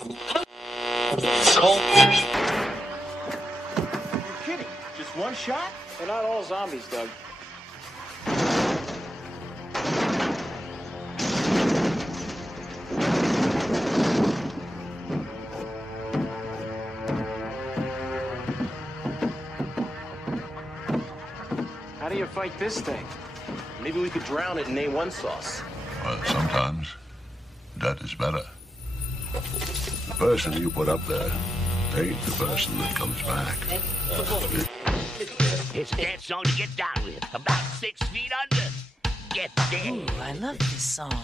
You're kidding. Just one shot? They're not all zombies, Doug. How do you fight this thing? Maybe we could drown it in A1 sauce. Well, sometimes that is better. The person you put up there ain't the person that comes back. It's a dance song to get down with. About 6 feet under. Get down. Ooh, I love this song.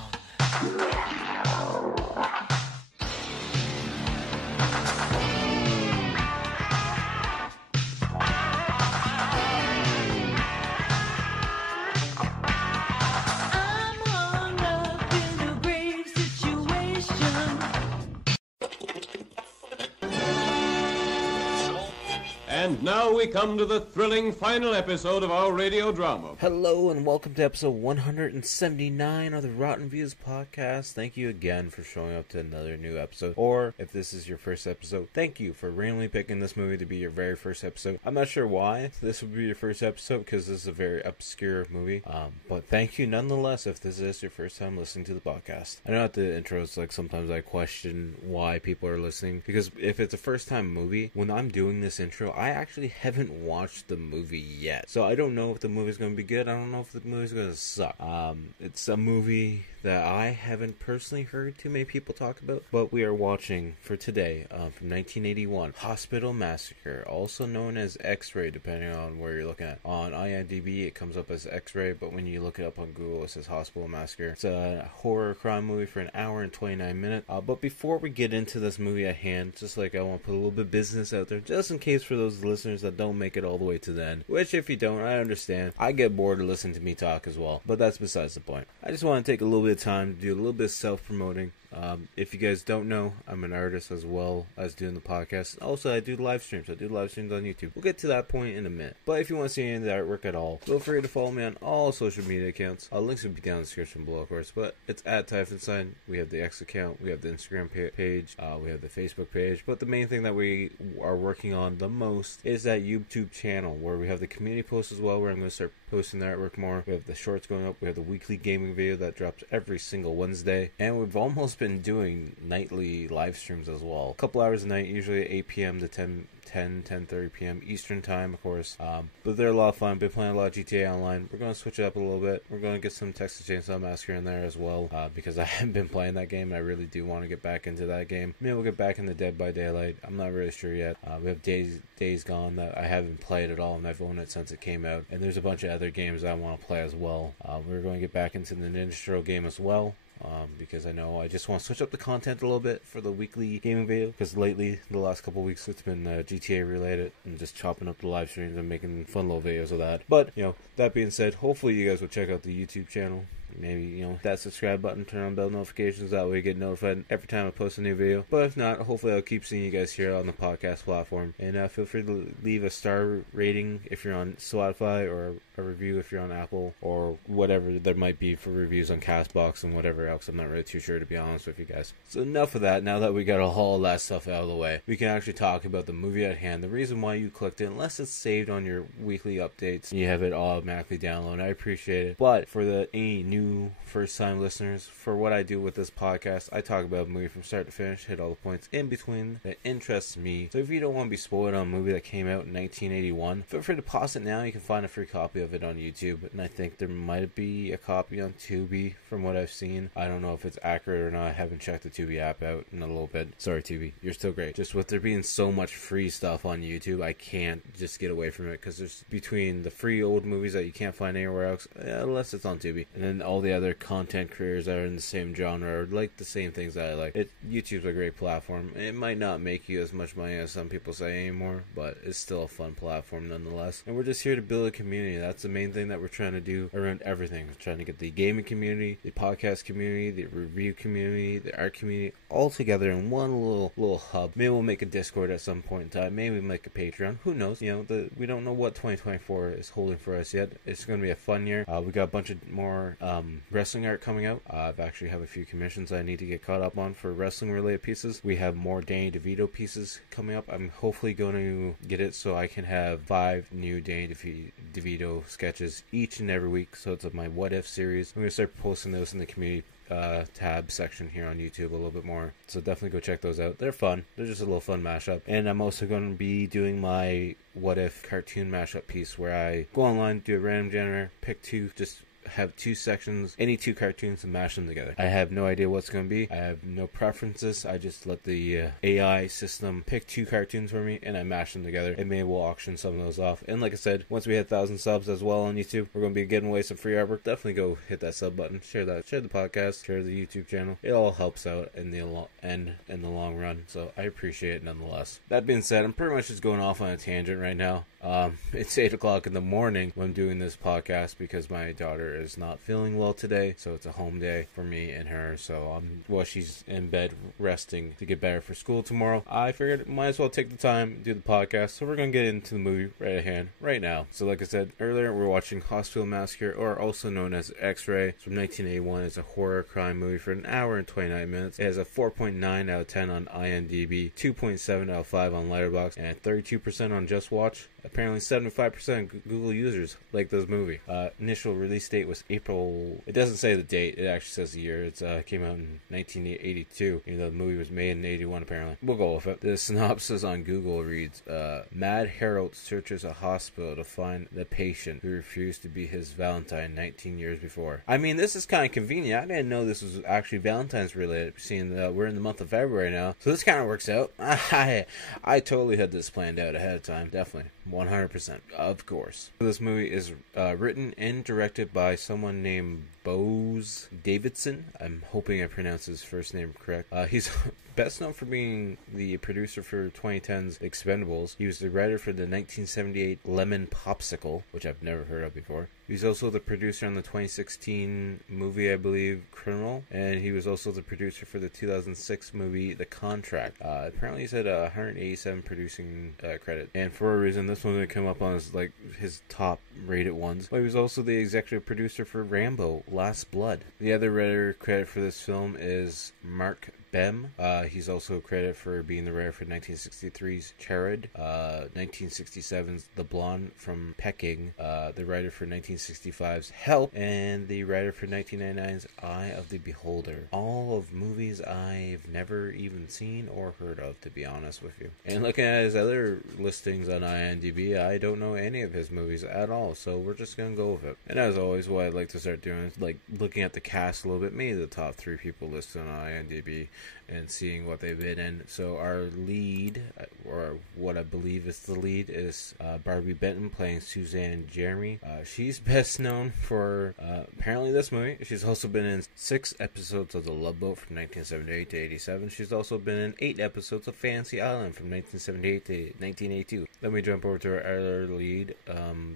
And now we come to the thrilling final episode of our radio drama. Hello and welcome to episode 179 of the Rotten Views podcast. Thank you again for showing up to another new episode. Or, if this is your first episode, thank you for randomly picking this movie to be your very first episode. I'm not sure why this would be your first episode, because this is a very obscure movie. But thank you nonetheless if this is your first time listening to the podcast. I know at the intros, like, sometimes I question why people are listening, because if it's a first time movie, when I'm doing this intro, I actually haven't watched the movie yet. So I don't know if the movie's going to be good. I don't know if the movie's going to suck. It's a movie that I haven't personally heard too many people talk about, but we are watching for today from 1981, Hospital Massacre, also known as X-Ray, depending on where you're looking at. On IMDb, it comes up as X-Ray, but when you look it up on Google, it says Hospital Massacre. It's a horror crime movie for an hour and 29 minutes. But before we get into this movie at hand, just like I want to put a little bit of business out there, just in case for those listeners that don't make it all the way to the end, which if you don't, I understand. I get bored of listening to me talk as well, but that's besides the point. I just want to take a little bit of time to do a little bit of self-promoting. If you guys don't know, I'm an artist as well as doing the podcast. Also, I do live streams. I do live streams on YouTube. We'll get to that point in a minute. But if you want to see any of the artwork at all, feel free to follow me on all social media accounts. Links will be down in the description below, of course. But it's at Typhonsign. We have the X account. We have the Instagram page. We have the Facebook page. But the main thing that we are working on the most is that YouTube channel, where we have the community posts as well, where I'm going to start posting the artwork more. We have the shorts going up. We have the weekly gaming video that drops every single Wednesday. And we've almost been doing nightly live streams as well. A couple hours a night, usually 8 p.m. to 10:30 p.m. Eastern time, of course. But they're a lot of fun. Been playing a lot of GTA Online. We're going to switch it up a little bit. We're going to get some Texas Chainsaw Massacre in there as well, because I haven't been playing that game. I really do want to get back into that game. Maybe we'll get back into Dead by Daylight. I'm not really sure yet. We have Days Gone that I haven't played at all, and I've owned it since it came out. And there's a bunch of other games I want to play as well. We're going to get back into the Ninja Turtle game as well. Because I know I just want to switch up the content a little bit for the weekly gaming video, because lately, the last couple of weeks, it's been GTA related and just chopping up the live streams and making fun little videos of that. But, that being said, hopefully you guys will check out the YouTube channel. Maybe, that subscribe button, turn on bell notifications, that way you get notified every time I post a new video. But if not, hopefully I'll keep seeing you guys here on the podcast platform. And feel free to leave a star rating if you're on Spotify, or a review if you're on Apple, or whatever there might be for reviews on CastBox and whatever else. I'm not really too sure, to be honest with you guys. So enough of that. Now that we got all that stuff out of the way, we can actually talk about the movie at hand. The reason why you clicked it, unless it's saved on your weekly updates, you have it automatically downloaded. I appreciate it. But for any new first-time listeners, for what I do with this podcast, I talk about a movie from start to finish, hit all the points in between that interests me. So if you don't want to be spoiled on a movie that came out in 1981, feel free to pause it now. You can find a free copy of it on YouTube, and I think there might be a copy on Tubi from what I've seen. I don't know if it's accurate or not. I haven't checked the Tubi app out in a little bit. Sorry, Tubi, you're still great. Just with there being so much free stuff on YouTube, I can't just get away from it, because there's between the free old movies that you can't find anywhere else, unless it's on Tubi, and then all the other content creators that are in the same genre or like the same things that I like. YouTube's a great platform. It might not make you as much money as some people say anymore, but it's still a fun platform nonetheless. And we're just here to build a community. That's the main thing that we're trying to do around everything. We're trying to get the gaming community, the podcast community, the review community, the art community, all together in one little hub. Maybe we'll make a Discord at some point in time. Maybe we'll make a Patreon. Who knows? We don't know what 2024 is holding for us yet. It's going to be a fun year. We got a bunch of more wrestling art coming out. I've actually have a few commissions I need to get caught up on for wrestling related pieces. We have more Danny DeVito pieces coming up. I'm hopefully going to get it so I can have 5 new Danny DeVito sketches each and every week. So it's my What If series. I'm going to start posting those in the community tab section here on YouTube a little bit more, so definitely go check those out. They're fun. They're just a little fun mashup. And I'm also going to be doing my What If cartoon mashup piece, where I go online, do a random generator, pick 2, just have 2 sections, any 2 cartoons, and mash them together. I have no idea what's going to be. I have no preferences. I just let the AI system pick 2 cartoons for me, and I mash them together, and maybe we'll auction some of those off. And like I said, once we hit 1,000 subs as well on YouTube, we're going to be giving away some free artwork. Definitely go hit that sub button, share the podcast, share the YouTube channel. It all helps out in the long run, so I appreciate it nonetheless. That being said, I'm pretty much just going off on a tangent right now. It's 8 o'clock in the morning when I'm doing this podcast because my daughter is not feeling well today, so it's a home day for me and her. So while she's in bed resting to get better for school tomorrow, I figured might as well take the time, do the podcast. So we're going to get into the movie right at hand right now. So like I said earlier, we're watching Hospital Massacre, or also known as X-Ray. It's from 1981. It's a horror crime movie for an hour and 29 minutes. It has a 4.9 out of 10 on IMDb, 2.7 out of 5 on Letterboxd, and 32% on Just Watch. Apparently 75% of Google users like this movie. Initial release date was April. It doesn't say the date. It actually says the year. It came out in 1982. Even though the movie was made in 81 apparently. We'll go with it. The synopsis on Google reads, Mad Harold searches a hospital to find the patient who refused to be his Valentine 19 years before. I mean, this is kind of convenient. I didn't know this was actually Valentine's related, seeing that we're in the month of February now. So this kind of works out. I totally had this planned out ahead of time. Definitely. 100%, of course. This movie is written and directed by someone named Bose Davidson. I'm hoping I pronounced his first name correct. He's best known for being the producer for 2010's Expendables. He was the writer for the 1978 Lemon Popsicle, which I've never heard of before. He was also the producer on the 2016 movie, I believe, Criminal, and he was also the producer for the 2006 movie The Contract. Apparently he's had 187 producing credits, and for a reason, this one didn't come up on his top rated ones. But he was also the executive producer for Rambo: Last Blood. The other writer credit for this film is Mark Bem. He's also credited for being the writer for 1963's Charade, 1967's The Blonde from Peking, the writer for 1965's Help, and the writer for 1999's Eye of the Beholder. All of movies I've never even seen or heard of, to be honest with you. And looking at his other listings on IMDb, I don't know any of his movies at all, so we're just gonna go with it. And as always, what I'd like to start doing is like looking at the cast a little bit, maybe the top 3 people listed on IMDb, and seeing what they've been in. So our lead, or what I believe is the lead, is Barbie Benton playing Suzanne Jeremy. She's best known for apparently this movie. She's also been in 6 episodes of The Love Boat from 1978 to 87. She's also been in 8 episodes of Fantasy Island from 1978 to 1982. Then we jump over to our other lead,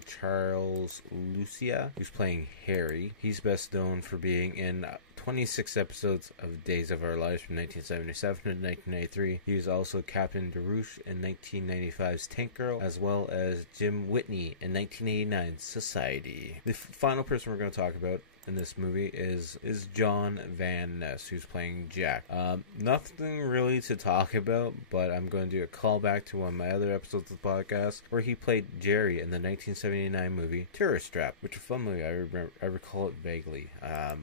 Charles Lucia, who's playing Harry. He's best known for being in 26 episodes of Days of Our Lives from 1977 to 1993. He was also Captain DeRouche in 1995's Tank Girl, as well as Jim Whitney in 1989's Society. The final person we're going to talk about in this movie is John Van Ness, who's playing Jack. Nothing really to talk about, but I'm going to do a callback to one of my other episodes of the podcast where he played Jerry in the 1979 movie Tourist Trap, which is a fun movie. I recall it vaguely.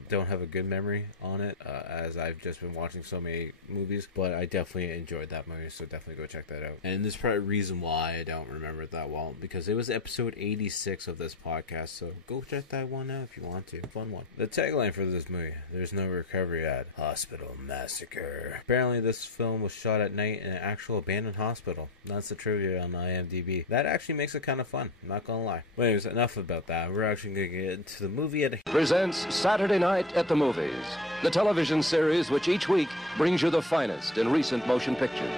Don't have a good memory on it, as I've just been watching so many movies, but I definitely enjoyed that movie, so definitely go check that out. And there's probably a reason why I don't remember it that well, because it was episode 86 of this podcast, so go check that one out if you want to. Fun one. The tagline for this movie: there's no recovery at Hospital Massacre. Apparently this film was shot at night in an actual abandoned hospital. That's the trivia on IMDb. That actually makes it kind of fun, I'm not gonna lie. But anyways, enough about that. We're actually gonna get into the movie at presents Saturday Night at the Movies, the television series which each week brings you the finest in recent motion pictures.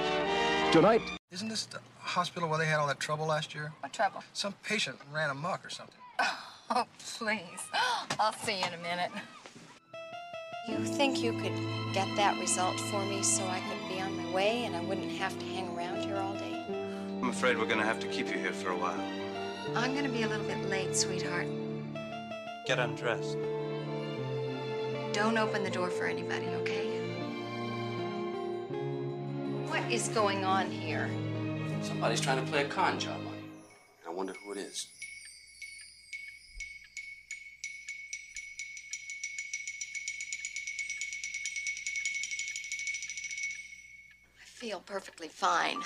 Tonight, isn't this the hospital where they had all that trouble last year? What trouble? Some patient ran amok or something. Oh, please. I'll see you in a minute. You think you could get that result for me so I could be on my way and I wouldn't have to hang around here all day? I'm afraid we're going to have to keep you here for a while. I'm going to be a little bit late, sweetheart. Get undressed. Don't open the door for anybody, okay? What is going on here? Somebody's trying to play a con job on you. I wonder who it is. I feel perfectly fine.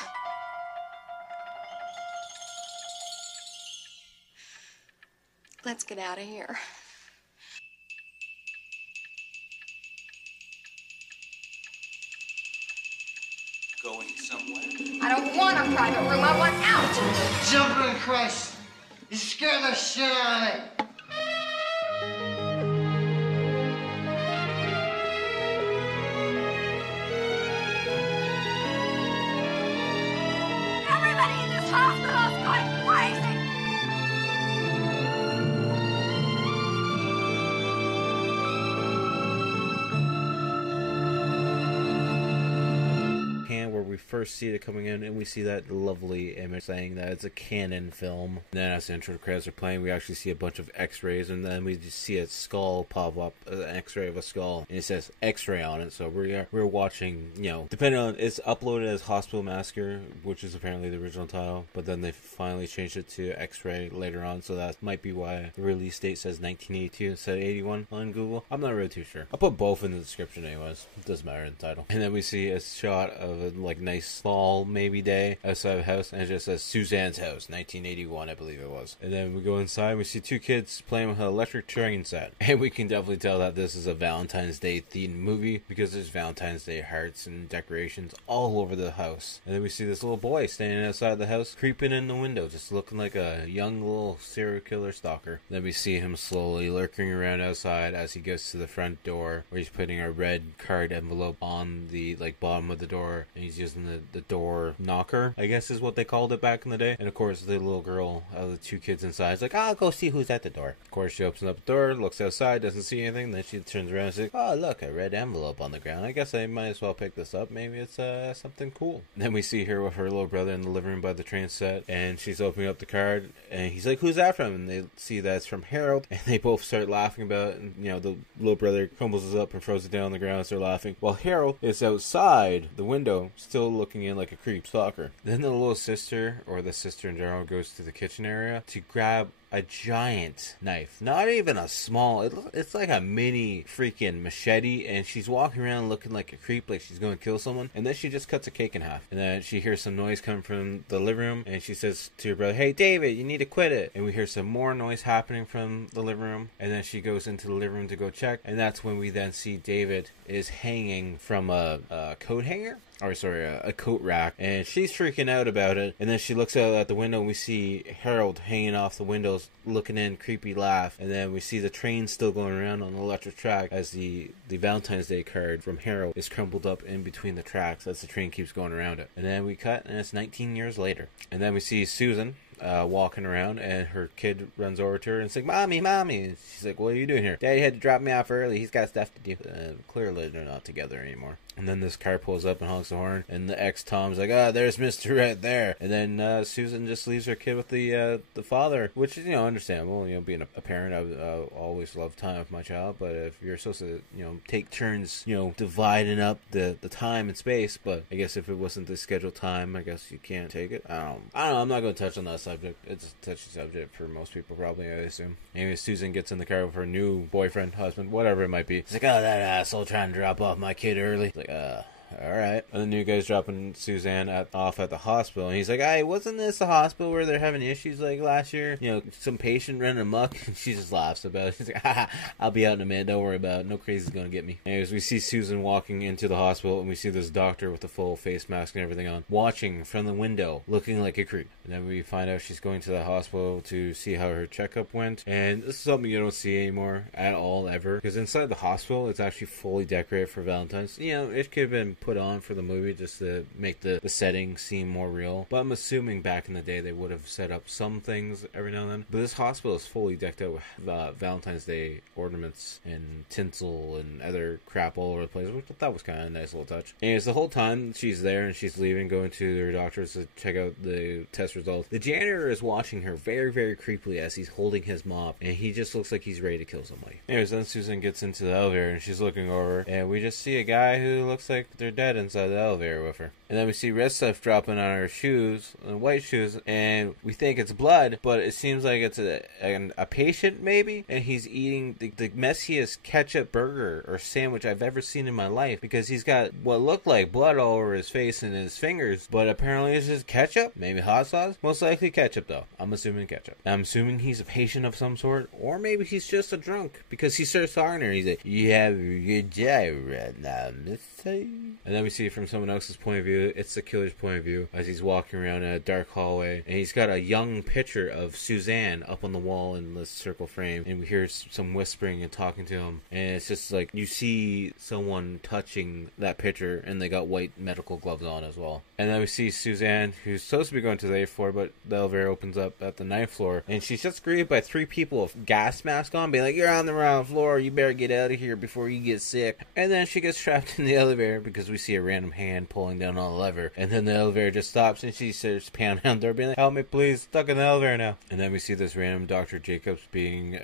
Let's get out of here. Going somewhere? I don't want a private room. I want out. Jumping Christ! You scared the shit out of me. Everybody in this hospital is going crazy. Where we first see it coming in, and we see that lovely image saying that it's a Canon film. And then as the intro credits are playing, we actually see a bunch of X-rays, and then we just see a skull pop up, an X-ray of a skull, and it says X-ray on it. So we're watching, you know, depending on, it's uploaded as Hospital Massacre, which is apparently the original title, but then they finally changed it to X-ray later on, so that might be why the release date says 1982 instead of 81 on Google. I'm not really too sure. I'll put both in the description anyways. It doesn't matter in the title. And then we see a shot of a like nice fall maybe day outside of the house, and it just says Suzanne's house, 1981, I believe it was. And then we go inside, and we see two kids playing with an electric train set, and we can definitely tell that this is a Valentine's Day themed movie because there's Valentine's Day hearts and decorations all over the house. And then we see this little boy standing outside the house, creeping in the window, just looking like a young little serial killer stalker. Then we see him slowly lurking around outside as he goes to the front door, where he's putting a red card envelope on the like bottom of the door, and he's using the door knocker, I guess is what they called it back in the day. And of course the little girl, the two kids inside, is like, I'll go see who's at the door. Of course she opens up the door, looks outside, doesn't see anything, then she turns around and says, oh look, a red envelope on the ground, I guess I might as well pick this up, maybe it's something cool. And then we see her with her little brother in the living room by the train set, and she's opening up the card, and he's like, who's that from? And they see that it's from Harold, and they both start laughing about it, and you know, the little brother crumbles it up and throws it down on the ground and start laughing, while Harold is outside the window still looking in like a creep stalker. Then the little sister, or the sister in general, goes to the kitchen area to grab a giant knife, not even a small, it's like a mini freaking machete, and she's walking around looking like a creep, like she's going to kill someone, and then she just cuts a cake in half. And then she hears some noise coming from the living room, and she says to her brother, hey David, you need to quit it. And we hear some more noise happening from the living room, and then she goes into the living room to go check, and that's when we then see David is hanging from a coat hanger, or sorry, a coat rack, and she's freaking out about it. And then she looks out at the window, and we see Harold hanging off the windows, looking in, creepy laugh. And then we see the train still going around on the electric track as the Valentine's Day card from Harold is crumpled up in between the tracks as the train keeps going around it. And then we cut, and it's 19 years later. And then we see Susan walking around, and her kid runs over to her and says, mommy, and she's like, what are you doing here? Daddy had to drop me off early, he's got stuff to do. Clearly they're not together anymore. And then this car pulls up and honks the horn, and the ex-Tom's like, there's Mr. right there. And then Susan just leaves her kid with the father, which is, you know, understandable. You know, being a parent, I always love time with my child, but if you're supposed to, you know, take turns, you know, dividing up the time and space, but I guess if it wasn't the scheduled time, I guess you can't take it. I don't know, I'm not going to touch on that subject. It's a touchy subject for most people, probably, I assume. Anyway, Susan gets in the car with her new boyfriend, husband, whatever it might be. She's like, that asshole trying to drop off my kid early. Like, alright. And the new guy's dropping Suzanne off at the hospital, and he's like, hey, wasn't this the hospital where they're having issues like last year? You know, some patient running amok? And she just laughs about it. She's like, I'll be out in a minute, don't worry about it. No crazy's gonna get me. Anyways, we see Susan walking into the hospital, and we see this doctor with the full face mask and everything on, watching from the window, looking like a creep. And then we find out she's going to the hospital to see how her checkup went, and this is something you don't see anymore at all, ever, because inside the hospital, it's actually fully decorated for Valentine's. You know, it could have been put on for the movie just to make the setting seem more real. But I'm assuming back in the day they would have set up some things every now and then. But this hospital is fully decked out with Valentine's Day ornaments and tinsel and other crap all over the place, which I thought was kind of a nice little touch. Anyways, the whole time she's there and she's leaving, going to her doctors to check out the test results, the janitor is watching her very, very creepily as he's holding his mop, and he just looks like he's ready to kill somebody. Anyways, then Susan gets into the elevator and she's looking over, and we just see a guy who looks like they're dead inside the elevator with her. And then we see red stuff dropping on her shoes, white shoes, and we think it's blood, but it seems like it's a patient maybe, and he's eating the messiest ketchup burger or sandwich I've ever seen in my life, because he's got what looked like blood all over his face and his fingers, but apparently it's just ketchup, maybe hot sauce, most likely ketchup though. I'm assuming ketchup. I'm assuming he's a patient of some sort, or maybe he's just a drunk, because he starts talking to her and he's like, "You have a good job right now, mister." And then we see from someone else's point of view, it's the killer's point of view, as he's walking around in a dark hallway, and he's got a young picture of Suzanne up on the wall in this circle frame, and we hear some whispering and talking to him, and it's just like you see someone touching that picture, and they got white medical gloves on as well. And then we see Suzanne, who's supposed to be going to the 8th floor, but the elevator opens up at the 9th floor, and she's just greeted by 3 people with gas masks on, being like, "You're on the wrong floor, you better get out of here before you get sick." And then she gets trapped in the elevator because we see a random hand pulling down on the lever, and then the elevator just stops, and she starts pounding on the door, being like, "Help me please, stuck in the elevator now." And then we see this random Dr. Jacobs being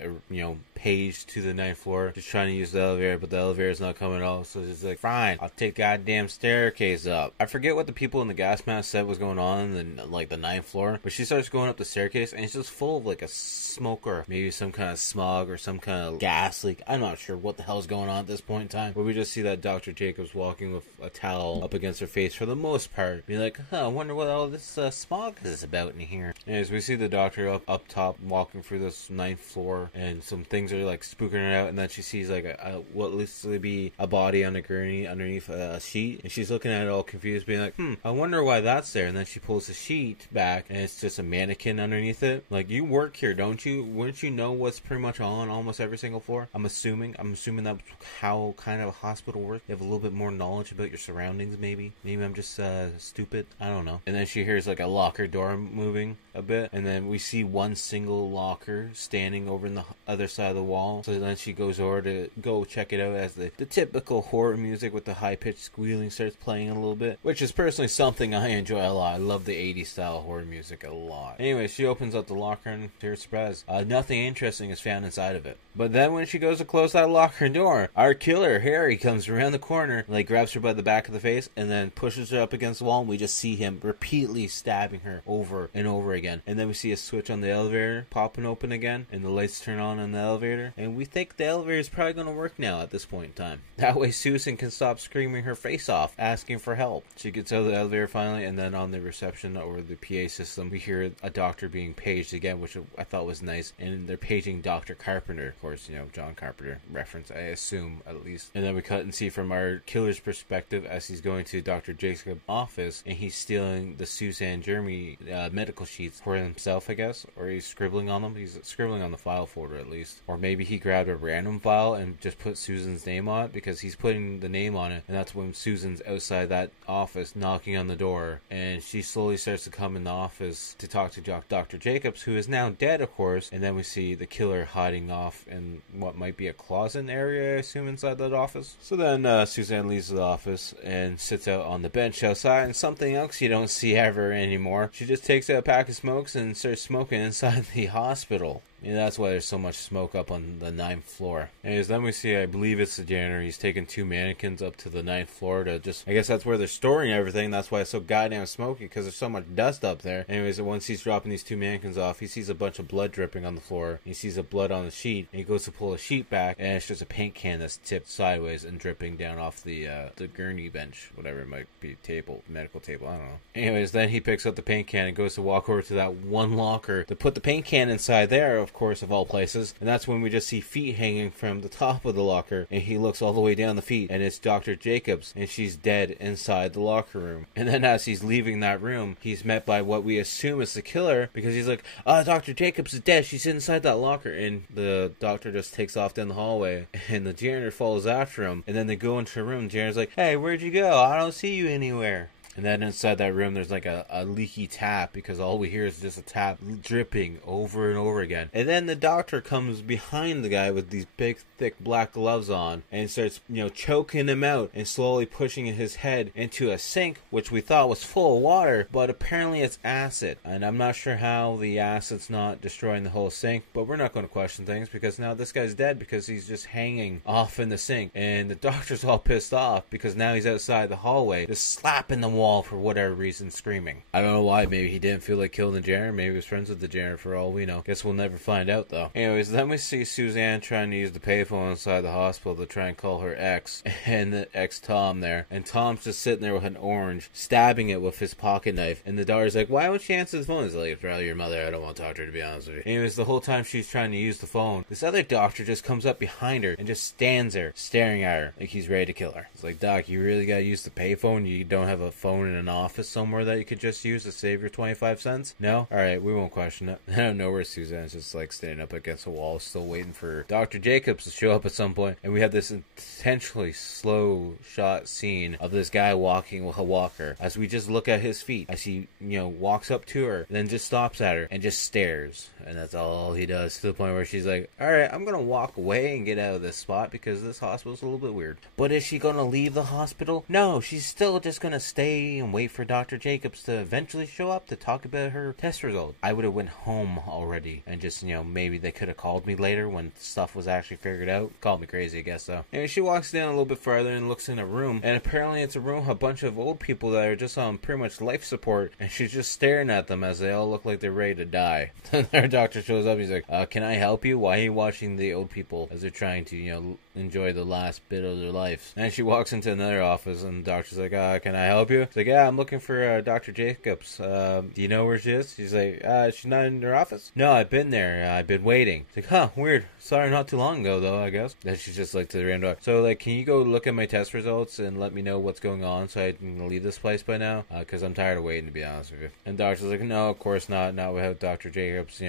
paged to the 9th floor, just trying to use the elevator, but the elevator's not coming at all, so she's like, "Fine, I'll take the goddamn staircase up." I forget what the people in the gas mask said was going on in the 9th floor, but she starts going up the staircase, and it's just full of like a smoke, or maybe some kind of smog or some kind of gas leak. I'm not sure what the hell's going on at this point in time, but we just see that Dr. Jacobs walking with a towel up against her face for the most part, be like, "I wonder what all this smog is about in here." Anyways, we see the doctor up top walking through this 9th floor, and some things are like spooking her out, and then she sees like what looks to be a body on a gurney underneath a sheet, and she's looking at it all confused, being like, "I wonder why that's there." And then she pulls the sheet back, and it's just a mannequin underneath it. Like, you work here, don't you? Wouldn't you know what's pretty much on almost every single floor? I'm assuming that's how kind of a hospital works. You have a little bit more knowledge about your surroundings, maybe I'm just stupid, I don't know. And then she hears like a locker door moving a bit, and then we see one single locker standing over in the other side of the wall. So then she goes over to go check it out, as the typical horror music with the high-pitched squealing starts playing a little bit, which is personally something I enjoy a lot. I love the 80s style horror music a lot. Anyway, she opens up the locker, and to her surprise, nothing interesting is found inside of it. But then when she goes to close that locker door, our killer, Harry, comes around the corner, like grabs her by the back of the face, and then pushes her up against the wall, and we just see him repeatedly stabbing her over and over again. And then we see a switch on the elevator popping open again, and the lights turn on the elevator, and we think the elevator is probably going to work now at this point in time. That way Susan can stop screaming her face off, asking for help. She gets out of the elevator finally, and then on the reception over the PA system, we hear a doctor being paged again, which I thought was nice, and they're paging Dr. Carpenter, of course, John Carpenter reference, I assume, at least. And then we cut and see from our killer's perspective as he's going to Dr. Jacobs' office, and he's stealing the Suzanne Jeremy medical sheets for himself, I guess, or he's scribbling on them. He's scribbling on the file folder at least, or maybe he grabbed a random file and just put Susan's name on it, because he's putting the name on it, and that's when Susan's outside that office knocking on the door, and she slowly starts to come in the office to talk to Dr. Jacobs, who is now dead, of course. And then we see the killer hiding off in what might be a closet area, I assume, inside that office. So then Suzanne leaves the office and sits out on the bench outside, and something else you don't see ever anymore, she just takes out a pack of smokes and starts smoking inside the hospital. And that's why there's so much smoke up on the 9th floor. Anyways, then we see, I believe it's the janitor. He's taking 2 mannequins up to the 9th floor to just, I guess that's where they're storing everything. That's why it's so goddamn smoky, because there's so much dust up there. Anyways, once he's dropping these 2 mannequins off, he sees a bunch of blood dripping on the floor. He sees the blood on the sheet, and he goes to pull a sheet back, and it's just a paint can that's tipped sideways and dripping down off the gurney bench, whatever it might be, table, medical table, I don't know. Anyways, then he picks up the paint can and goes to walk over to that one locker to put the paint can inside there, of course, of all places. And that's when we just see feet hanging from the top of the locker, and he looks all the way down the feet, and it's Dr. Jacobs, and she's dead inside the locker room. And then as he's leaving that room, he's met by what we assume is the killer, because he's like, Dr. Jacobs is dead, she's inside that locker. And the doctor just takes off down the hallway, and the janitor follows after him, and then they go into a room. The janitor's like, hey, where'd you go? I don't see you anywhere. And then inside that room, there's like a leaky tap, because all we hear is just a tap dripping over and over again. And then the doctor comes behind the guy with these big, thick black gloves on and starts, choking him out and slowly pushing his head into a sink, which we thought was full of water, but apparently it's acid. And I'm not sure how the acid's not destroying the whole sink, but we're not going to question things, because now this guy's dead because he's just hanging off in the sink. And the doctor's all pissed off because now he's outside the hallway, just slapping the wall for whatever reason, screaming. I don't know why. Maybe he didn't feel like killing the janitor. Maybe he was friends with the janitor, for all we know. Guess we'll never find out, though. Anyways, then we see Suzanne trying to use the payphone inside the hospital to try and call her ex, and the ex Tom there. And Tom's just sitting there with an orange, stabbing it with his pocket knife. And the daughter's like, why won't she answer the phone? He's like, it's rather your mother. I don't want to talk to her, to be honest with you. Anyways, the whole time she's trying to use the phone, this other doctor just comes up behind her and just stands there staring at her like he's ready to kill her. It's like, Doc, you really gotta use the payphone? You don't have a phone in an office somewhere that you could just use to save your 25 cents? No? Alright, we won't question it. I don't know where Suzanne's just like standing up against a wall, still waiting for Dr. Jacobs to show up at some point. And we have this intentionally slow shot scene of this guy walking with a walker. As we just look at his feet, as he, walks up to her, and then just stops at her and just stares. And that's all he does, to the point where she's like, alright, I'm gonna walk away and get out of this spot because this hospital's a little bit weird. But is she gonna leave the hospital? No, she's still just gonna stay and wait for Dr. Jacobs to eventually show up to talk about her test result. I would have went home already and just, maybe they could have called me later when stuff was actually figured out. Called me crazy, I guess, though. And she walks down a little bit further and looks in a room, and apparently it's a room with a bunch of old people that are just on pretty much life support, and she's just staring at them as they all look like they're ready to die. Then their doctor shows up, he's like, can I help you? Why are you watching the old people as they're trying to, enjoy the last bit of their lives? And she walks into another office, and the doctor's like, can I help you? She's like, yeah, I'm looking for Dr. Jacobs. Do you know where she is? She's like, she's not in her office? No, I've been there. I've been waiting. It's like, huh, weird. Sorry, not too long ago, though, I guess. Then she's just like to the random doctor. So, can you go look at my test results and let me know what's going on so I can leave this place by now? Because I'm tired of waiting, to be honest with you. And the doctor's like, no, of course not. Not without Dr. Jacobs,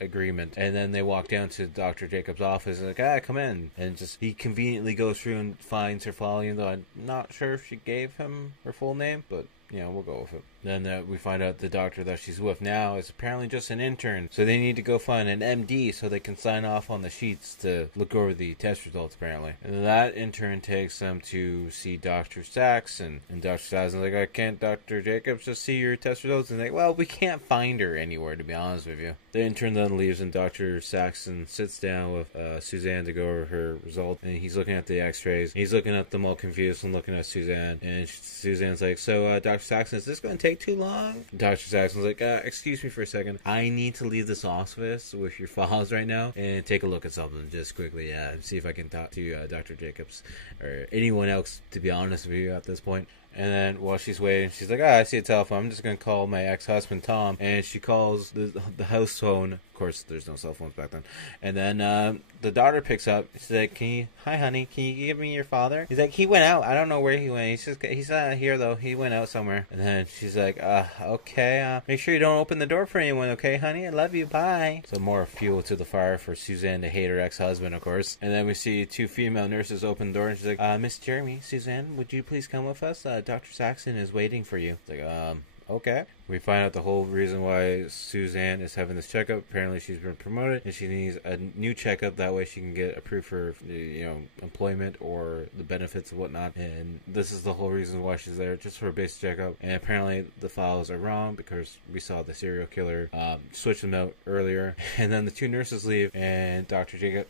agreement. And then they walk down to Dr. Jacobs' office and like, come in. And just, he conveniently goes through and finds her file, even though I'm not sure if she gave him her full name, but we'll go with it. Then we find out the doctor that she's with now is apparently just an intern. So they need to go find an MD so they can sign off on the sheets to look over the test results, apparently. And that intern takes them to see Dr. Saxon. And Dr. Saxon's like, can't Dr. Jacobs just see your test results? And they're like, well, we can't find her anywhere, to be honest with you. The intern then leaves, and Dr. Saxon sits down with Suzanne to go over her result. And he's looking at the x-rays. He's looking at them all confused and looking at Suzanne. And Suzanne's like, so, Dr. Saxon, is this going to take too long? Dr. Saxon's like, excuse me for a second. I need to leave this office with your files right now and take a look at something just quickly. See if I can talk to Dr. Jacobs or anyone else, to be honest with you, at this point. And then while she's waiting, she's like, I see a telephone. I'm just going to call my ex-husband, Tom. And she calls the house phone. Of course, there's no cell phones back then. And then the daughter picks up. She's like, hi, honey, can you give me your father? He's like, he went out. I don't know where he went. He's not here, though. He went out somewhere. And then she's like, okay, make sure you don't open the door for anyone, okay, honey? I love you. Bye. So more fuel to the fire for Suzanne to hate her ex-husband, of course. And then we see two female nurses open the door, and she's like, Miss Jeremy, Suzanne, would you please come with us? Dr. Saxon is waiting for you. It's like, okay. We find out the whole reason why Suzanne is having this checkup. Apparently she's been promoted and she needs a new checkup. That way she can get approved for, employment or the benefits and whatnot. And this is the whole reason why she's there, just for a basic checkup. And apparently the files are wrong because we saw the serial killer switch them out earlier. And then the two nurses leave, and Dr.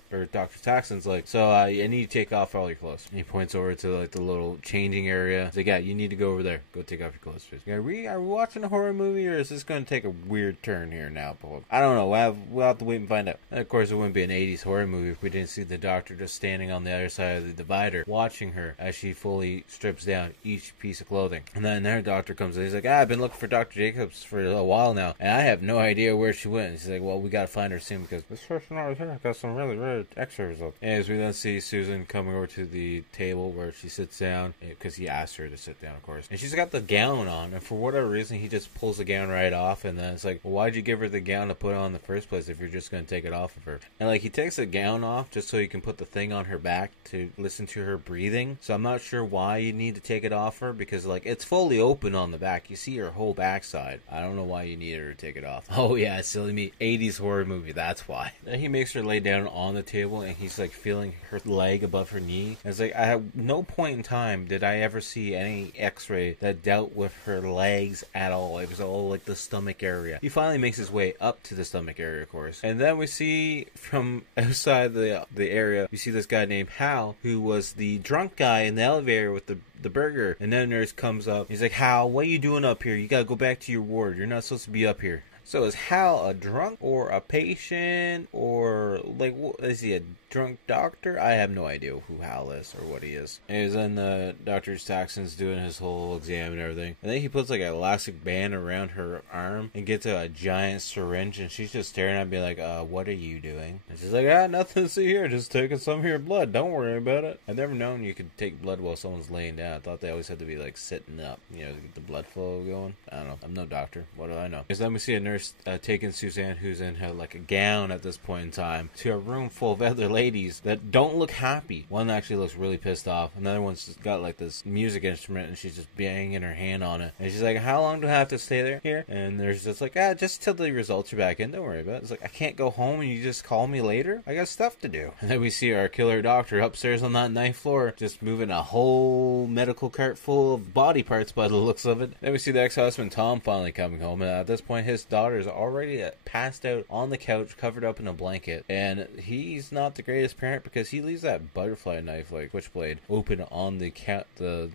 Saxon's like, so I need you to take off all your clothes. And he points over to the little changing area. He's like, yeah, you need to go over there. Go take off your clothes, please. Are we watching a horror movie, or is this going to take a weird turn here now? I don't know. We'll have to wait and find out. And of course, it wouldn't be an 80s horror movie if we didn't see the doctor just standing on the other side of the divider, watching her as she fully strips down each piece of clothing. And then their doctor comes in. He's like, I've been looking for Dr. Jacobs for a while now, and I have no idea where she went. And she's like, well, we got to find her soon because this person over here got some really weird X-ray results. And as we then see Susan coming over to the table where she sits down, because he asked her to sit down, of course. And she's got the gown on, and for whatever reason, he just pulls the gown right off, and then it's like, well, why'd you give her the gown to put on in the first place if you're just going to take it off of her? And like, he takes the gown off just so he can put the thing on her back to listen to her breathing. So I'm not sure why you need to take it off her, because like, it's fully open on the back. You see her whole backside. I don't know why you need her to take it off. Oh yeah, silly me. 80s horror movie, that's why. Then he makes her lay down on the table, and he's like feeling her leg above her knee. And it's like, at no point in time did I ever see any x-ray that dealt with her legs at all. It was all like the stomach area. He finally makes his way up to the stomach area, of course. And then we see from outside the area, we see this guy named Hal, who was the drunk guy in the elevator with the burger. And then a nurse comes up. He's like, Hal, what are you doing up here? You gotta go back to your ward. You're not supposed to be up here. So is Hal a drunk or a patient, or like, is he a drunk doctor? I have no idea who Hal is or what he is. And then the Dr. Saxon's doing his whole exam and everything. And then he puts like an elastic band around her arm and gets a giant syringe, and she's just staring at me like, what are you doing? And she's like, nothing to see here, just taking some of your blood. Don't worry about it. I've never known you could take blood while someone's laying down. I thought they always had to be like sitting up, to get the blood flow going. I don't know. I'm no doctor. What do I know? Because then we see a nurse taking Suzanne, who's in her like a gown at this point in time, to a room full of other ladies that don't look happy. One actually looks really pissed off. Another one's just got like this music instrument, and she's just banging her hand on it. And she's like, how long do I have to stay there here? And there's just like, just till the results are back in. Don't worry about it. It's like, I can't go home and you just call me later? I got stuff to do. And then we see our killer doctor upstairs on that ninth floor, just moving a whole medical cart full of body parts by the looks of it. Then we see the ex-husband Tom finally coming home, and at this point his daughter's already passed out on the couch, covered up in a blanket, and he's not the greatest parent because he leaves that butterfly knife, like switchblade, open on the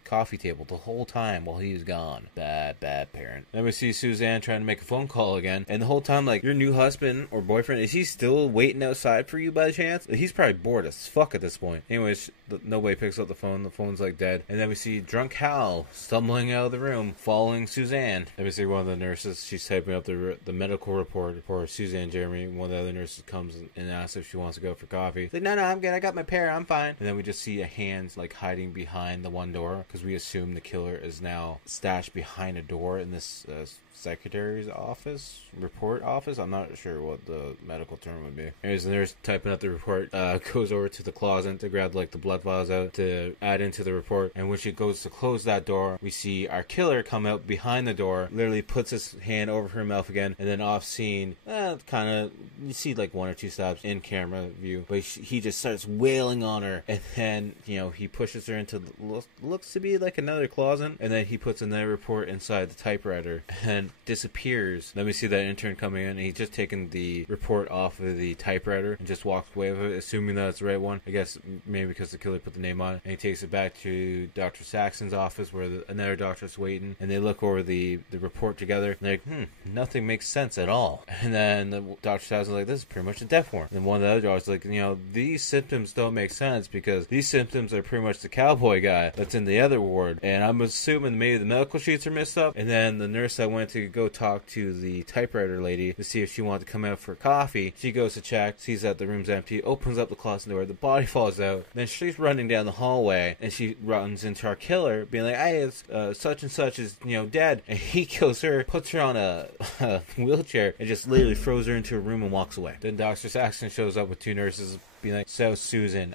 coffee table the whole time while he's gone. Bad parent. Then we see Suzanne trying to make a phone call again, and the whole time, like, your new husband or boyfriend, is he still waiting outside for you by chance? He's probably bored as fuck at this point. Anyways, nobody picks up the phone. The phone's like dead. And then we see drunk Hal stumbling out of the room, following Suzanne. Then we see one of the nurses, she's typing up the medical report for Suzanne Jeremy. One of the other nurses comes and asks if she wants to go for coffee. She's like, no, I'm good. I got my pear. I'm fine. And then we just see a hand like hiding behind the one door, because we assume the killer is now stashed behind a door in this secretary's office, report office. I'm not sure what the medical term would be. Anyways, the nurse typing out the report goes over to the closet to grab like the blood vials out to add into the report. And when she goes to close that door, we see our killer come out behind the door, literally puts his hand over her mouth again, and then off scene, kind of, you see like one or two stabs in camera view, but he just starts wailing on her, and then he pushes her into looks to be like another closet, and then he puts another report inside the typewriter and disappears. Then we see that intern coming in, and he's just taken the report off of the typewriter and just walks away with it, assuming that it's the right one. I guess maybe because the killer put the name on it. And he takes it back to Dr. Saxon's office, where another doctor's waiting, and they look over the report together, and they're like, nothing makes sense at all. And then the Dr. Saxon's like, this is pretty much a death warrant. And one of the other doctors like, these symptoms don't make sense, because these symptoms are pretty much the cowboy guy that's in the other ward, and I'm assuming maybe the medical sheets are messed up. And then the nurse that went to go talk to the typewriter lady to see if she wanted to come out for coffee, she goes to check, sees that the room's empty, opens up the closet door, the body falls out. Then she's running down the hallway, and she runs into our killer, being like, hey, such and such is dead. And he kills her, puts her on a wheelchair, and just literally throws her into a room and walks away. Then Dr. Saxon shows up with two nurses, being like, so Susan,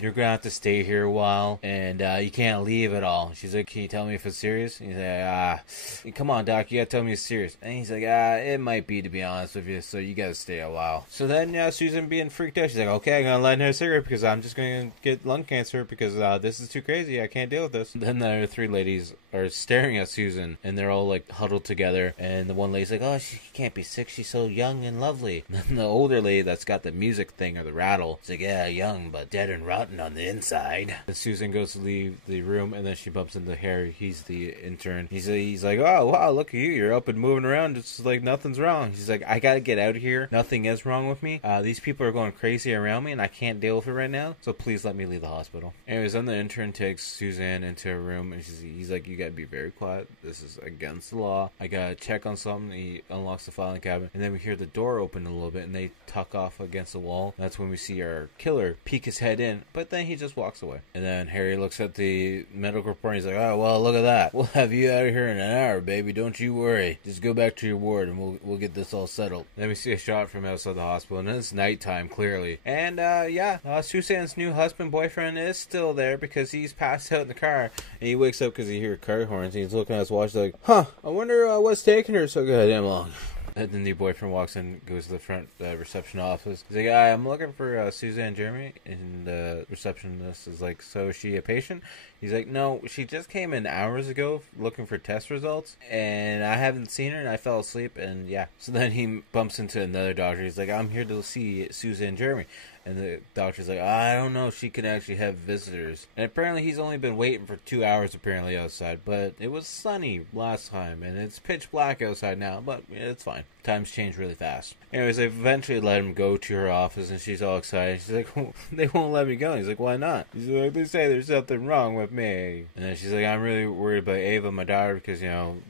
you're gonna have to stay here a while, and you can't leave at all. She's like, can you tell me if it's serious? And he's like, come on, doc, you gotta tell me it's serious. And he's like, it might be, to be honest with you, so you gotta stay a while. So then Susan being freaked out, she's like, okay, I'm gonna light her a cigarette because I'm just gonna get lung cancer because this is too crazy. I can't deal with this. Then the other three ladies are staring at Susan, and they're all like huddled together, and the one lady's like, oh, she can't be sick, she's so young and lovely. And then the older lady that's got the music thing or the rattle It's like, yeah, young, but dead and rotten on the inside. And Susan goes to leave the room, and then she bumps into Harry. He's the intern. He's like, oh, wow, look at you. You're up and moving around. It's like nothing's wrong. She's like, I gotta get out of here. Nothing is wrong with me. These people are going crazy around me, and I can't deal with it right now, so please let me leave the hospital. Anyways, then the intern takes Suzanne into a room, and he's like, you gotta be very quiet. This is against the law. I gotta check on something. He unlocks the filing cabinet, and then we hear the door open a little bit, and they tuck off against the wall. That's when we see our killer peek his head in, but then he just walks away. And then Harry looks at the medical report, and he's like, oh, well, look at that. We'll have you out of here in an hour, baby. Don't you worry. Just go back to your ward, and we'll get this all settled. Then we see a shot from outside the hospital, and it's nighttime, clearly. And, Suzanne's new boyfriend is still there because he's passed out in the car, and he wakes up because he hears car horns, and he's looking at his watch like, huh, I wonder what's taking her so goddamn long. And then the boyfriend walks in, goes to the front reception office. He's like, I'm looking for Suzanne Jeremy. And the receptionist is like, so is she a patient? He's like, no, she just came in hours ago looking for test results. And I haven't seen her, and I fell asleep. And yeah. So then he bumps into another doctor. He's like, I'm here to see Suzanne Jeremy. And the doctor's like, I don't know, she could actually have visitors. And apparently he's only been waiting for 2 hours apparently outside. But it was sunny last time, and it's pitch black outside now. But yeah, it's fine. Times change really fast. Anyways, they eventually let him go to her office, and she's all excited. She's like, oh, they won't let me go. He's like, why not? He's like, they say there's something wrong with me. And then she's like, I'm really worried about Ava, my daughter, because,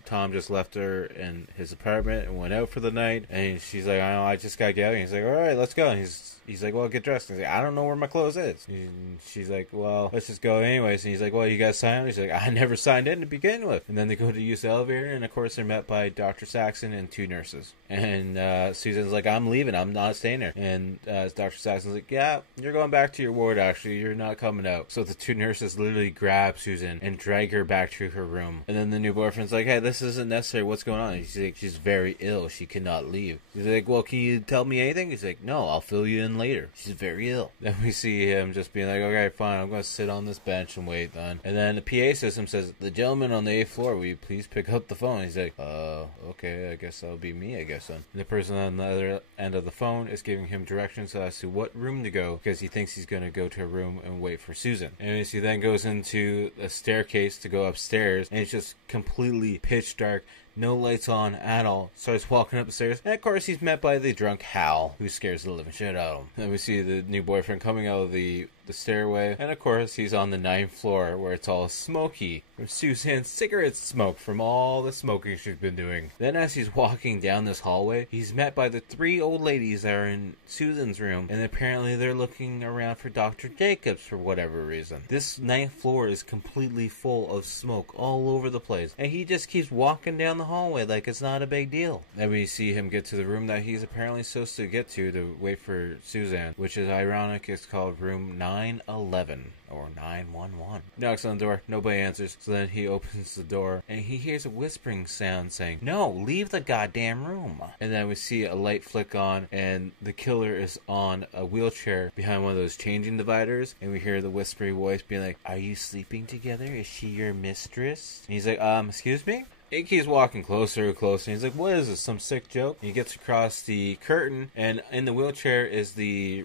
Tom just left her in his apartment and went out for the night. And she's like, I know, I just gotta get out. And he's like, all right, let's go. And he's like, well, get dressed. And he's like, I don't know where my clothes is. And she's like, well, let's just go anyways. And he's like, well, you guys signed? He's like, I never signed in to begin with. And then they go to use the elevator, and of course they're met by Dr. Saxon and 2 nurses. And Susan's like, I'm leaving. I'm not staying there. And Dr. Saxon's like, yeah, you're going back to your ward, actually. You're not coming out. So the 2 nurses literally grab Susan and drag her back to her room. And then the new boyfriend's like, hey, this isn't necessary. What's going on? And she's like, she's very ill. She cannot leave. He's like, well, can you tell me anything? He's like, no, I'll fill you in later. She's very ill. Then we see him just being like, okay, fine, I'm going to sit on this bench and wait then. And then the PA system says, the gentleman on the 8th floor, will you please pick up the phone? He's like, okay, I guess that'll be me, I guess then. And the person on the other end of the phone is giving him directions as to what room to go, because he thinks he's going to go to a room and wait for Susan. And he then goes into a staircase to go upstairs, and it's just completely pitch dark. No lights on at all. Starts walking up the stairs. And of course he's met by the drunk Hal, who scares the living shit out of him. Then we see the new boyfriend coming out of the stairway. And of course he's on the 9th floor, where it's all smoky from Suzanne's cigarette smoke from all the smoking she's been doing. Then as he's walking down this hallway, he's met by the 3 old ladies that are in Susan's room. And apparently they're looking around for Dr. Jacobs for whatever reason. This 9th floor is completely full of smoke all over the place. And he just keeps walking down the hallway like it's not a big deal. Then we see him get to the room that he's apparently supposed to get to wait for Suzanne, which is ironic. It's called room 911 or 911. Knocks on the door, nobody answers. So then he opens the door and he hears a whispering sound saying, no, leave the goddamn room. And then we see a light flick on, and the killer is on a wheelchair behind one of those changing dividers, and we hear the whispery voice being like, are you sleeping together? Is she your mistress? And he's like, excuse me? He keeps walking closer and closer. And he's like, what is this, some sick joke? And he gets across the curtain, and in the wheelchair is the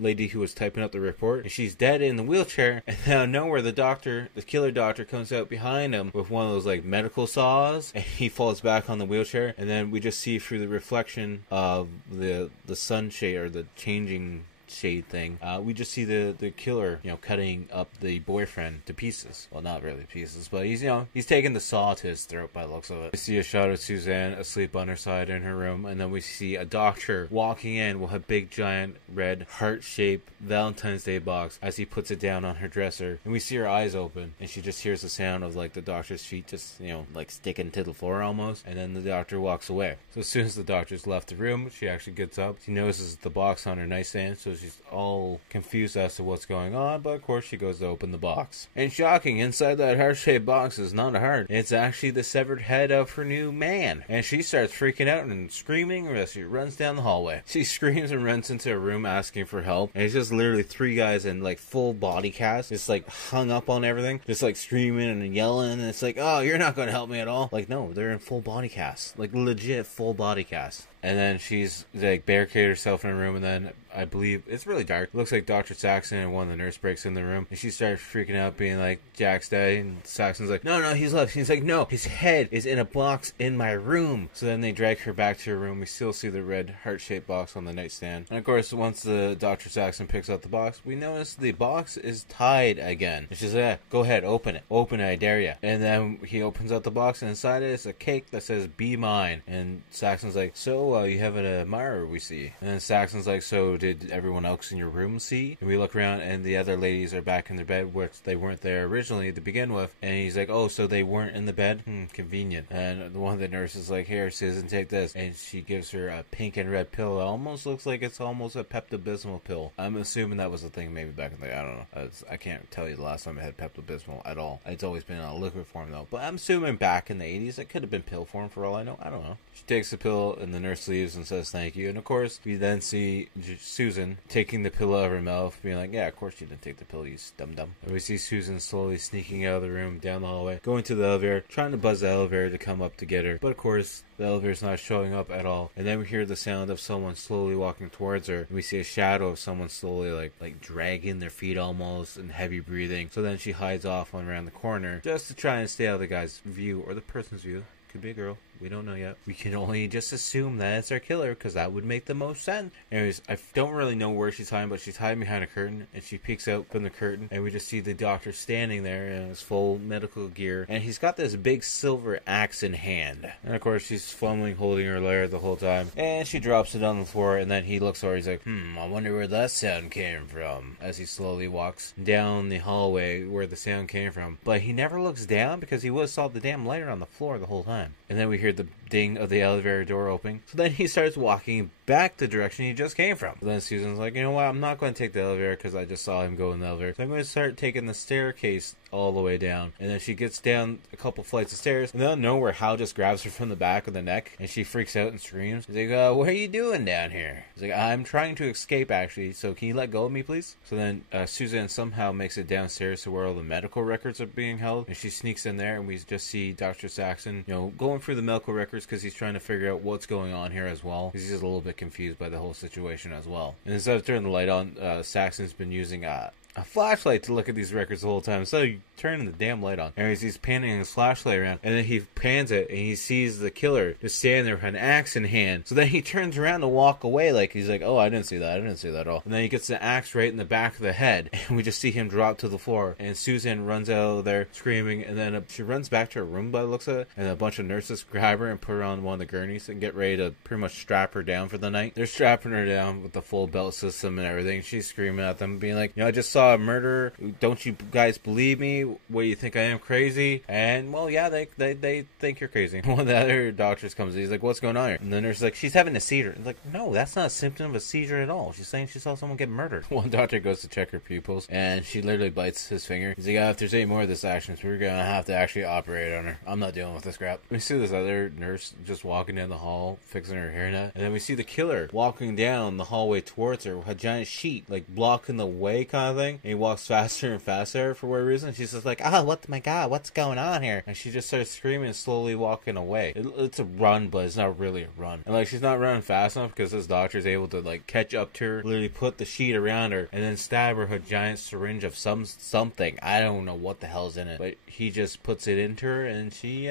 lady who was typing up the report. And she's dead in the wheelchair. And out of nowhere, the killer doctor, comes out behind him with one of those like medical saws. And he falls back on the wheelchair. And then we just see through the reflection of the sunshade, or the changing shade thing, we just see the killer, cutting up the boyfriend to pieces. Well, not really pieces, but he's taking the saw to his throat by the looks of it. We see a shot of Suzanne asleep on her side in her room, and then we see a doctor walking in with a big giant red heart-shaped Valentine's Day box as he puts it down on her dresser, and we see her eyes open, and she just hears the sound of like the doctor's feet just like sticking to the floor almost, and then the doctor walks away. So as soon as the doctor's left the room, she actually gets up. She notices the box on her nightstand, so she's all confused as to what's going on, but of course she goes to open the box. And shocking, inside that heart-shaped box is not a heart. It's actually the severed head of her new man. And she starts freaking out and screaming as she runs down the hallway. She screams and runs into a room asking for help. And it's just literally 3 guys in like full body cast, just like hung up on everything, just like screaming and yelling. And it's like, oh, you're not going to help me at all. Like, no, they're in full body cast, like legit full body cast. And then she's like barricaded herself in a room, and then I believe it's really dark. It looks like Dr. Saxon and one of the nurse breaks in the room, and she starts freaking out, being like, Jack's dead, and Saxon's like, no, he's left. He's like, no, his head is in a box in my room. So then they drag her back to her room. We still see the red heart-shaped box on the nightstand. And of course, once the Dr. Saxon picks up the box, we notice the box is tied again. And she's like, go ahead, open it. Open it, I dare ya. And then he opens up the box, and inside it is a cake that says, be mine. And Saxon's like, so, you have an admirer, we see. And then Saxon's like, so did everyone else in your room see? And we look around, and the other ladies are back in their bed, which they weren't there originally to begin with. And he's like, oh, so they weren't in the bed? Convenient. And one of the nurses is like, here, Susan, take this. And she gives her a pink and red pill. It almost looks like it's almost a Pepto-Bismol pill. I'm assuming that was a thing maybe back in the day. I don't know. I can't tell you the last time I had Pepto-Bismol at all. It's always been in a liquid form, though. But I'm assuming back in the 80s, it could have been pill form for all I know. I don't know. She takes the pill, and the nurse leaves and says thank you. And of course, we then see Susan taking the pill out of her mouth, being like, yeah, of course you didn't take the pill, you dum-dum. And we see Susan slowly sneaking out of the room, down the hallway, going to the elevator, trying to buzz the elevator to come up to get her. But of course, the elevator's not showing up at all. And then we hear the sound of someone slowly walking towards her. And we see a shadow of someone slowly like dragging their feet almost and heavy breathing. So then she hides off around the corner just to try and stay out of the guy's view, or the person's view. Could be a girl. We don't know yet. We can only just assume that it's our killer, because that would make the most sense. Anyways, I don't really know where she's hiding, but she's hiding behind a curtain, and she peeks out from the curtain, and we just see the doctor standing there in his full medical gear, and he's got this big silver axe in hand. And of course, she's fumbling, holding her lyre the whole time, and she drops it on the floor, and then he looks over, he's like, I wonder where that sound came from, as he slowly walks down the hallway where the sound came from. But he never looks down, because he would have saw the damn lighter on the floor the whole time. And then we hear the ding of the elevator door opening. So then he starts walking back the direction he just came from. So then Susan's like, you know what, I'm not going to take the elevator because I just saw him go in the elevator. So I'm going to start taking the staircase all the way down. And then she gets down a couple flights of stairs, and then nowhere, Hal just grabs her from the back of the neck, and she freaks out and screams. He's like, what are you doing down here? He's like, I'm trying to escape, actually, so can you let go of me, please? So then Susan somehow makes it downstairs to where all the medical records are being held, and she sneaks in there, and we just see Dr. Saxon, going through the medical records because he's trying to figure out what's going on here as well, because he's just a little bit confused by the whole situation as well. And instead of turning the light on, Saxon's been using a flashlight to look at these records the whole time. So you turn the damn light on. Anyways, he's panning his flashlight around, and then he pans it, and he sees the killer just standing there with an axe in hand. So then he turns around to walk away, like he's like, oh, I didn't see that at all. And then he gets the axe right in the back of the head, and we just see him drop to the floor. And Susan runs out of there screaming, and then she runs back to her room by the looks of it, and a bunch of nurses grab her and put her on one of the gurneys and get ready to pretty much strap her down for the night. They're strapping her down with the full belt system and everything. She's screaming at them, being like, I just saw a murder. Don't you guys believe me? What, do you think I am crazy? And, well, yeah, they think you're crazy. One of the other doctors comes in. He's like, what's going on here? And the nurse is like, she's having a seizure. It's like, no, that's not a symptom of a seizure at all. She's saying she saw someone get murdered. One doctor goes to check her pupils, and she literally bites his finger. He's like, if there's any more of this action, we're going to have to actually operate on her. I'm not dealing with this crap. We see this other nurse just walking down the hall, fixing her hairnet. And then we see the killer walking down the hallway towards her with a giant sheet, like, blocking the way kind of thing. And he walks faster and faster for whatever reason. She's just like, what, my God, what's going on here? And she just starts screaming and slowly walking away. It's a run, but it's not really a run. And like, she's not running fast enough because this doctor's able to like catch up to her, literally put the sheet around her, and then stab her with a giant syringe of something. I don't know what the hell's in it, but he just puts it into her, and she,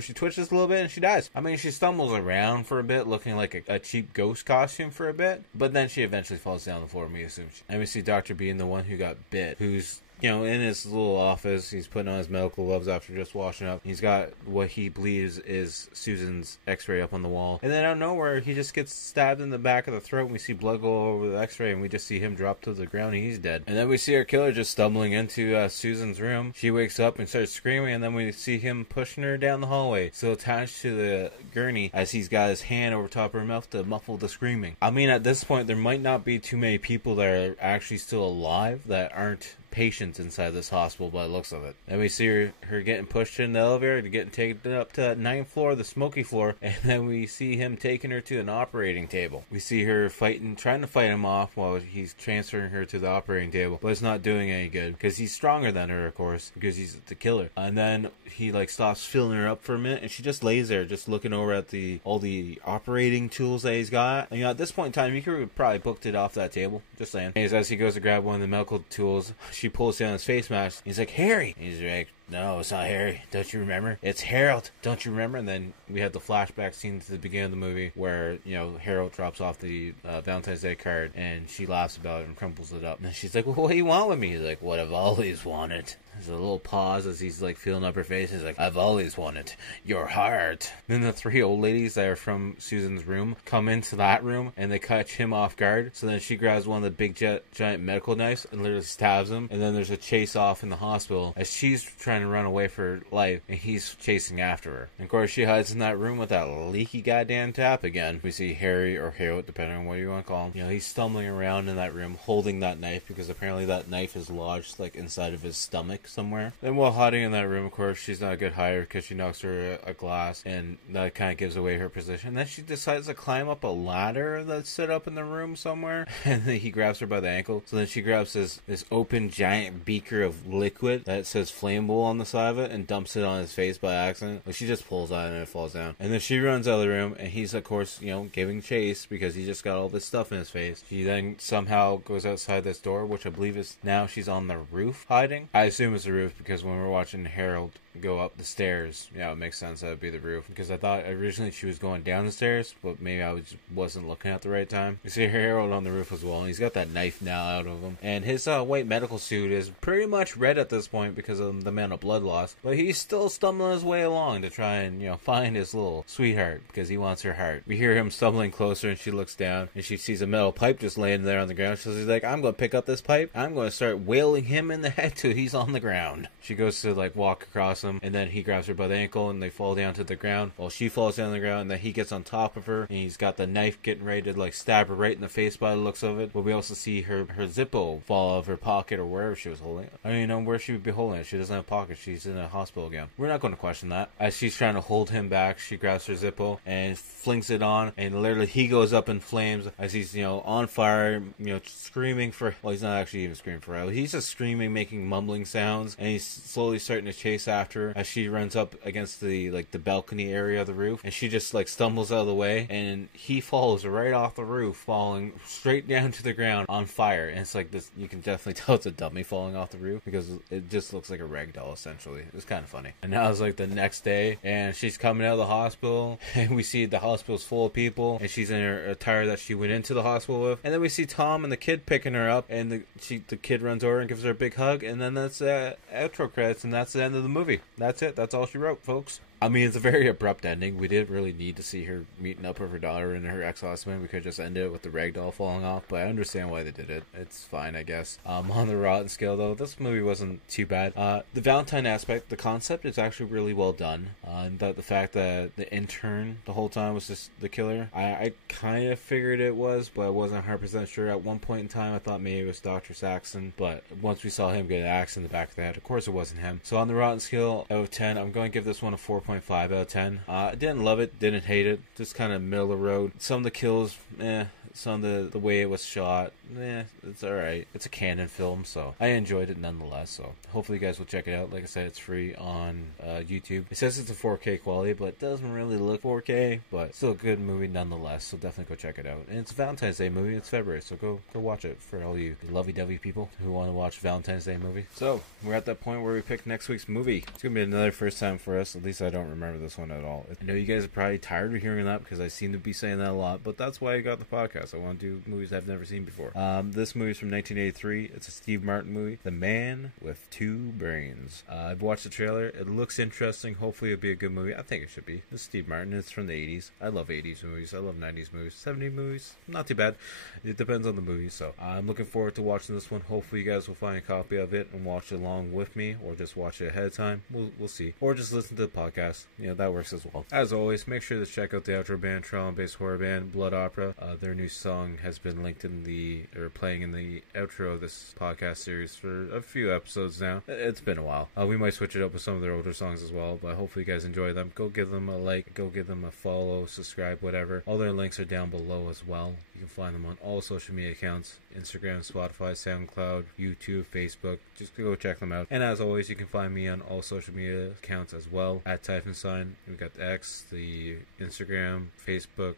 she twitches a little bit and she dies. I mean, she stumbles around for a bit, looking like a cheap ghost costume for a bit, but then she eventually falls down the floor, we assume. And we see Dr. being the one who got bit, who's in his little office, he's putting on his medical gloves after just washing up. He's got what he believes is Susan's x-ray up on the wall. And then out of nowhere, he just gets stabbed in the back of the throat, and we see blood go over the x-ray, and we just see him drop to the ground, and he's dead. And then we see our killer just stumbling into Susan's room. She wakes up and starts screaming, and then we see him pushing her down the hallway, still attached to the gurney, as he's got his hand over top of her mouth to muffle the screaming. I mean, at this point, there might not be too many people that are actually still alive that aren't patients inside this hospital by the looks of it. Then we see her getting pushed in the elevator, getting taken up to that 9th floor, the smoky floor, and then we see him taking her to an operating table. We see her trying to fight him off while he's transferring her to the operating table, but it's not doing any good because he's stronger than her, of course, because he's the killer. And then he like stops filling her up for a minute, and she just lays there, just looking over at all the operating tools that he's got. And, at this point in time, you could have probably booked it off that table. Just saying. And as he goes to grab one of the medical tools, she pulls down his face mask. He's like, Harry. He's like, no, it's not Harry. Don't you remember? It's Harold. Don't you remember? And then we had the flashback scene to the beginning of the movie where, Harold drops off the Valentine's Day card and she laughs about it and crumples it up. And she's like, well, what do you want with me? He's like, what I've always wanted. There's a little pause as he's like feeling up her face. He's like, I've always wanted your heart. Then the 3 old ladies that are from Susan's room come into that room and they catch him off guard. So then she grabs one of the big giant medical knives and literally stabs him. And then there's a chase off in the hospital as she's trying to run away for her life and he's chasing after her. And of course she hides in that room with that leaky goddamn tap again. We see Harry or Harold, depending on what you want to call him. He's stumbling around in that room holding that knife because apparently that knife is lodged like inside of his stomach somewhere. Then while hiding in that room, of course, she's not a good hire because she knocks her a glass and that kind of gives away her position. Then she decides to climb up a ladder that's set up in the room somewhere and then he grabs her by the ankle. So then she grabs this open giant beaker of liquid that says flammable on the side of it and dumps it on his face by accident. Like she just pulls on it and it falls down. And then she runs out of the room and he's of course, giving chase because he just got all this stuff in his face. She then somehow goes outside this door, which I believe is now she's on the roof hiding. I assume it's the roof because when we're watching Harold go up the stairs, it makes sense that would be the roof because I thought originally she was going down the stairs, but maybe I wasn't looking at the right time. You see Harold on the roof as well, and he's got that knife now out of him, and his white medical suit is pretty much red at this point because of the amount of blood loss, but he's still stumbling his way along to try and find his little sweetheart because he wants her heart. We hear him stumbling closer and she looks down and she sees a metal pipe just laying there on the ground. So she's like, I'm going to pick up this pipe, I'm going to start wailing him in the head till he's on the ground. She goes to walk across him and then he grabs her by the ankle and they fall down to the ground while she falls down the ground, and then he gets on top of her and he's got the knife getting ready to stab her right in the face by the looks of it. But we also see her Zippo fall out of her pocket or wherever she was holding it. I don't even know where she would be holding it. She doesn't have pockets. She's in a hospital again. We're not going to question that. As she's trying to hold him back, she grabs her Zippo and flings it on, and literally he goes up in flames as he's on fire, screaming for, well, he's not actually even screaming for help. He's just screaming, making mumbling sounds, and he's slowly starting to chase after her as she runs up against the balcony area of the roof, and she just stumbles out of the way, and he falls right off the roof, falling straight down to the ground on fire. And it's this, you can definitely tell it's a dummy falling off the roof because it just looks like a rag doll essentially. It's kind of funny. And now it's the next day and she's coming out of the hospital and we see the hospital's full of people and she's in her attire that she went into the hospital with, and then we see Tom and the kid picking her up, and the kid runs over and gives her a big hug, and then that's outro credits, and that's the end of the movie. That's it. That's all she wrote, folks. I mean, it's a very abrupt ending. We didn't really need to see her meeting up with her daughter and her ex-husband. We could just end it with the ragdoll falling off, but I understand why they did it. It's fine, I guess. On the rotten scale, though, this movie wasn't too bad. The Valentine aspect, the concept is actually really well done. And the fact that the intern the whole time was just the killer, I kind of figured it was, but I wasn't 100% sure. At one point in time, I thought maybe it was Dr. Saxon, but once we saw him get an axe in the back of the head, of course it wasn't him. So on the rotten scale out of 10, I'm going to give this one a 4.5 out of 10. I didn't love it, didn't hate it, just kind of middle of the road. Some of the kills, some of the way it was shot, it's alright. It's a canon film, so I enjoyed it nonetheless, so hopefully you guys will check it out. Like I said, it's free on YouTube. It says it's a 4K quality, but it doesn't really look 4K, but still a good movie nonetheless, so definitely go check it out. And it's a Valentine's Day movie, it's February, so go watch it for all you lovey-dovey people who want to watch Valentine's Day movie. So, we're at that point where we pick next week's movie. It's going to be another first time for us, at least I don't remember this one at all. I know you guys are probably tired of hearing that because I seem to be saying that a lot, but that's why I got the podcast. I want to do movies I've never seen before. This movie is from 1983. It's a Steve Martin movie, The Man with Two Brains. I've watched the trailer. It looks interesting. Hopefully it'll be a good movie. I think it should be. It's Steve Martin. It's from the 80s. I love 80s movies. I love 90s movies. 70s movies. Not too bad. It depends on the movie. So I'm looking forward to watching this one. Hopefully you guys will find a copy of it and watch it along with me, or just watch it ahead of time. We'll see. Or just listen to the podcast. That works as well. As always, make sure to check out the outro band, Toronto-based horror band Blood Opera. Their new song has been linked in playing in the outro of this podcast series for a few episodes now. It's been a while. We might switch it up with some of their older songs as well, but hopefully you guys enjoy them. Go give them a like, go give them a follow, subscribe, whatever. All their links are down below as well. You can find them on all social media accounts: Instagram, Spotify, SoundCloud, YouTube, Facebook. Just go check them out. And as always, you can find me on all social media accounts as well, at Typhonsign. We got the X, the Instagram, Facebook,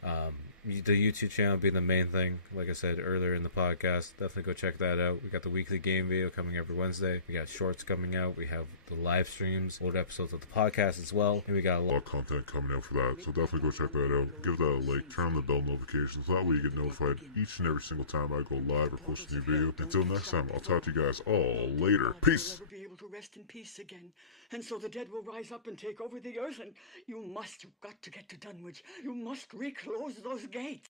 the YouTube channel being the main thing. Like I said earlier in the podcast, definitely go check that out. We got the weekly game video coming every Wednesday. We got shorts coming out. We have the live streams, old episodes of the podcast as well. And we got a lot of content coming out for that. So definitely go check that out. Give that a like, turn on the bell notifications. That way you get notified each and every single time I go live or post a new video. Until next time, I'll talk to you guys all later. Peace! Never be able to rest in peace again. And so the dead will rise up and take over the earth. And you've got to get to Dunwich. You must reclose those gates.